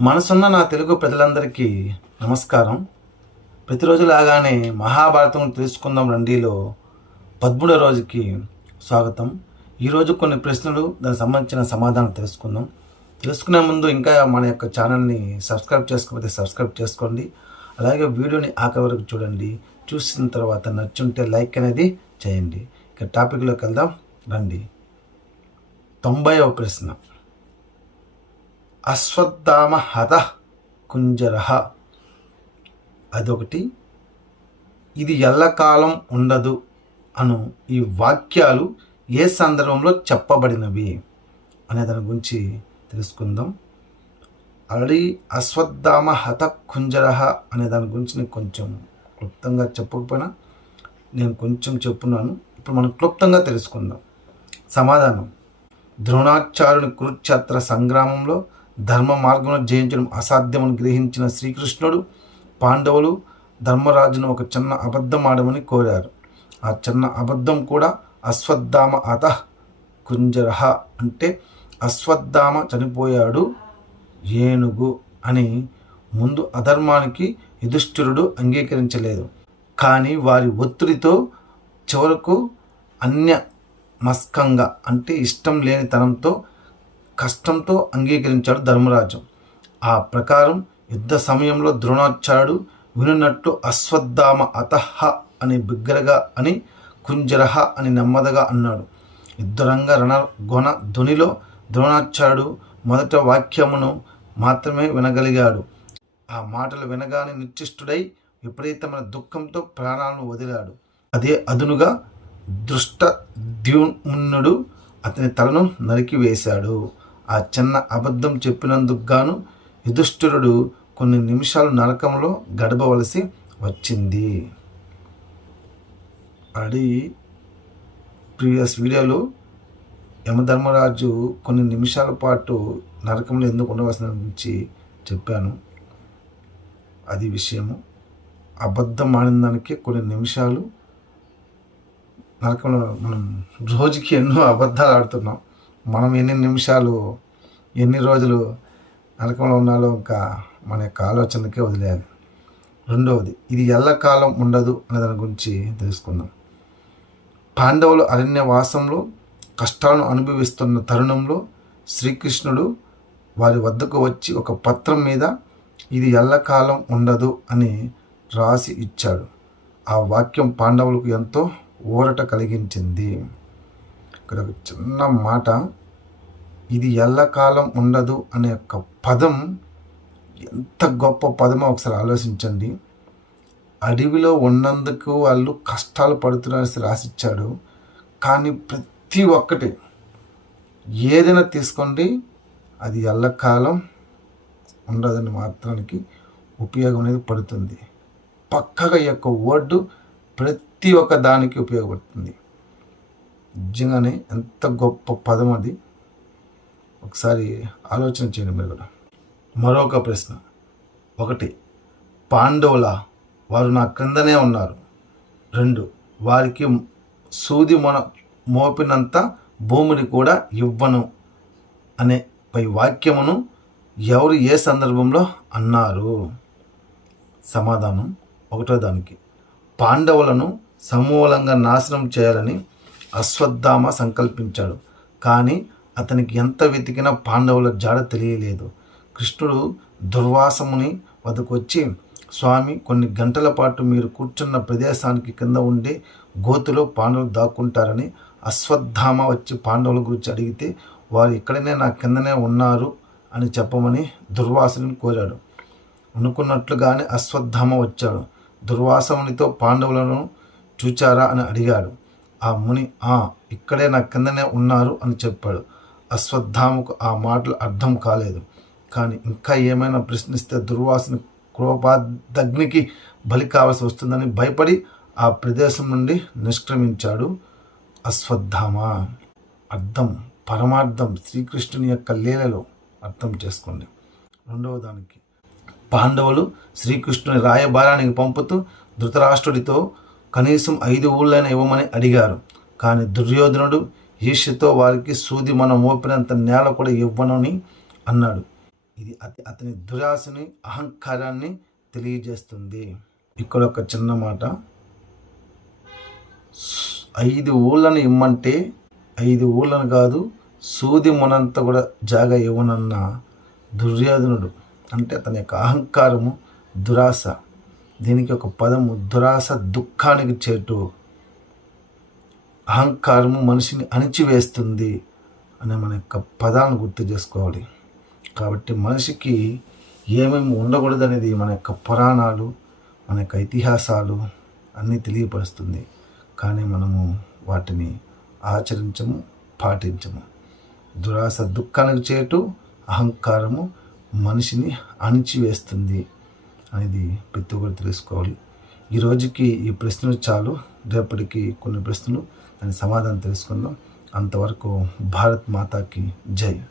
మనసున్న నా తెలుగు ప్రజలందరికీ నమస్కారం. ప్రతిరోజు లాగానే మహాభారతం తెలుసుకుందాం రండిలో పదమూడో రోజుకి స్వాగతం. ఈరోజు కొన్ని ప్రశ్నలు దానికి సంబంధించిన సమాధానం తెలుసుకుందాం. తెలుసుకునే ముందు ఇంకా మన యొక్క ఛానల్ని సబ్స్క్రైబ్ చేసుకోకపోతే సబ్స్క్రైబ్ చేసుకోండి. అలాగే వీడియోని ఆఖరి వరకు చూడండి. చూసిన తర్వాత నచ్చుంటే లైక్ అనేది చేయండి. ఇక టాపిక్లోకి వెళ్దాం. రండి. తొంభైవ ప్రశ్న. అశ్వత్థామ హత కుంజర అదొకటి. ఇది ఎల్లకాలం ఉండదు అను ఈ వాక్యాలు ఏ సందర్భంలో చెప్పబడినవి అనే దాని గురించి తెలుసుకుందాం. ఆల్రెడీ అశ్వత్థామ హత కుంజర అనే దాని గురించి నేను కొంచెం క్లుప్తంగా చెప్పకపోయినా నేను కొంచెం చెప్పున్నాను. ఇప్పుడు మనం క్లుప్తంగా తెలుసుకుందాం. సమాధానం. ద్రోణాచార్యుని కురుక్షేత్ర సంగ్రామంలో ధర్మ మార్గంలో జయించడం అసాధ్యమని గ్రహించిన శ్రీకృష్ణుడు పాండవులు ధర్మరాజును ఒక చిన్న అబద్ధం ఆడమని కోరారు. ఆ చిన్న అబద్ధం కూడా అశ్వత్థామ అత కుంజరహ అంటే అశ్వత్థామ చనిపోయాడు ఏనుగు అని ముందు అధర్మానికి యుధిష్ఠిరుడు అంగీకరించలేదు. కానీ వారి ఒత్తిడితో చివరకు అన్య మస్కంగా అంటే ఇష్టం లేని తనంతో కష్టంతో అంగీకరించాడు ధర్మరాజు. ఆ ప్రకారం యుద్ధ సమయంలో ద్రోణాచార్యుడు వినున్నట్టు అశ్వత్థామ అతహ అని బిగ్గరగా అని కుంజరహ అని నెమ్మదిగా అన్నాడు. యుద్ధరంగ రణ గుణ ధ్వనిలో ద్రోణాచార్యుడు మొదట వాక్యమును మాత్రమే వినగలిగాడు. ఆ మాటలు వినగానే నిశ్చిష్టుడై విపరీతమైన దుఃఖంతో ప్రాణాలను వదిలాడు. అదే అదునుగా దృష్ట ద్యుమ్నుడు అతని తలను నరికివేశాడు ఆ చిన్న అబద్ధం చెప్పినందుకు గాను యుధిష్ఠిరుడు కొన్ని నిమిషాలు నరకంలో గడపవలసి వచ్చింది. అది ప్రీవియస్ వీడియోలో యమధర్మరాజు కొన్ని నిమిషాల పాటు నరకంలో ఎందుకు ఉండవలసిన గురించి చెప్పాను. అది విషయము. అబద్ధం ఆడిన దానికి కొన్ని నిమిషాలు నరకంలో మనం రోజుకి ఎన్నో అబద్ధాలు ఆడుతున్నాం. మనం ఎన్ని నిమిషాలు ఎన్ని రోజులు నరకంలో ఉన్నాలో ఇంకా మన యొక్క ఆలోచనకే వదిలేయాలి. రెండవది ఇది ఎల్లకాలం ఉండదు అనే దాని గురించి తెలుసుకుందాం. పాండవులు అరణ్యవాసంలో కష్టాలను అనుభవిస్తున్న తరుణంలో శ్రీకృష్ణుడు వారి వద్దకు వచ్చి ఒక పత్రం మీద ఇది ఎల్లకాలం ఉండదు అని రాసి ఇచ్చాడు. ఆ వాక్యం పాండవులకు ఎంతో ఊరట కలిగించింది. ఇక్కడ ఒక చిన్న మాట ఇది ఎల్లకాలం ఉండదు అనే ఒక పదం ఎంత గొప్ప పదమో ఒకసారి ఆలోచించండి. అడవిలో ఉన్నందుకు వాళ్ళు కష్టాలు పడుతున్నారని రాసిచ్చాడు. కానీ ప్రతి ఒక్కటి ఏదైనా తీసుకోండి అది ఎల్లకాలం ఉండదని మాత్రానికి ఉపయోగం అనేది పడుతుంది. పక్కగా యొక్క వర్డు ప్రతి ఒక్క దానికి ఉపయోగపడుతుంది. నిజంగానే ఎంత గొప్ప పదం అది. ఒకసారి ఆలోచన చేయండి మీరు కూడా. మరొక ప్రశ్న. ఒకటి పాండవుల వారు నా క్రిందనే ఉన్నారు. రెండు వారికి సూది మొన మోపినంత భూమిని కూడా ఇవ్వను అనే పై వాక్యమును ఎవరు ఏ సందర్భంలో అన్నారు? సమాధానం ఒకటో దానికి. పాండవులను సమూలంగా నాశనం చేయాలని అశ్వత్థామ సంకల్పించాడు. కానీ అతనికి ఎంత వెతికినా పాండవుల జాడ తెలియలేదు. కృష్ణుడు దుర్వాసముని వద్దకొచ్చి స్వామి కొన్ని గంటల పాటు మీరు కూర్చున్న ప్రదేశానికి కింద ఉండే గోతులో పాండవులు దాక్కుంటారని అశ్వత్థామ వచ్చి పాండవుల గురించి అడిగితే వారు ఇక్కడనే నా కిందనే ఉన్నారు అని చెప్పమని దుర్వాసుని కోరాడు. అనుకున్నట్లుగానే అశ్వత్థామ వచ్చాడు. దుర్వాసమునితో పాండవులను చూచారా? అని అడిగాడు. ఆ ముని ఆ ఇక్కడే నా కిందనే ఉన్నారు అని చెప్పాడు. అశ్వత్థామకు ఆ మాటలు అర్థం కాలేదు. కానీ ఇంకా ఏమైనా ప్రశ్నిస్తే దుర్వాసన క్రోపాదగ్నికి బలి కావాల్సి వస్తుందని భయపడి ఆ ప్రదేశం నుండి నిష్క్రమించాడు అశ్వత్థామ. అర్థం పరమార్థం శ్రీకృష్ణుని యొక్క లీలలో అర్థం చేసుకోండి. రెండవ దానికి పాండవులు శ్రీకృష్ణుని రాయబారానికి పంపుతూ ధృతరాష్ట్రుడితో కనీసం ఐదు ఊళ్ళైనా ఇవ్వమని అడిగారు. కానీ దుర్యోధనుడు ఈర్ష్యతో వారికి సూది మనం మోపినంత నేల కూడా ఇవ్వనని అన్నాడు. ఇది అతి అతని దురాశని అహంకారాన్ని తెలియజేస్తుంది. ఇక్కడ ఒక చిన్న మాట. ఐదు ఊళ్ళను ఇమ్మంటే ఐదు ఊళ్ళను కాదు సూది మునంత కూడా జాగా ఇవ్వనన్న దుర్యోధనుడు. అంటే అతని యొక్క అహంకారము దురాశ. దీనికి ఒక పదము దురాశ దుఃఖానికి చేటు. అహంకారము మనిషిని అణిచివేస్తుంది అనే మన యొక్క పదాలను గుర్తు చేసుకోవాలి. కాబట్టి మనిషికి ఏమేమి ఉండకూడదు అనేది మన యొక్క పురాణాలు మన యొక్క ఇతిహాసాలు అన్నీ తెలియపరుస్తుంది. కానీ మనము వాటిని ఆచరించము పాటించము. దురాశ దుఃఖానికి చేటు అహంకారము మనిషిని అణిచివేస్తుంది. అనేది ప్రతి ఒక్కరు తెలుసుకోవాలి. ఈ రోజుకి ఈ ప్రశ్నలు చాలు. రేపటికి కొన్ని ప్రశ్నలు దాని సమాధానం తెలుసుకుందాం. అంతవరకు భారత్ మాతాకి జై.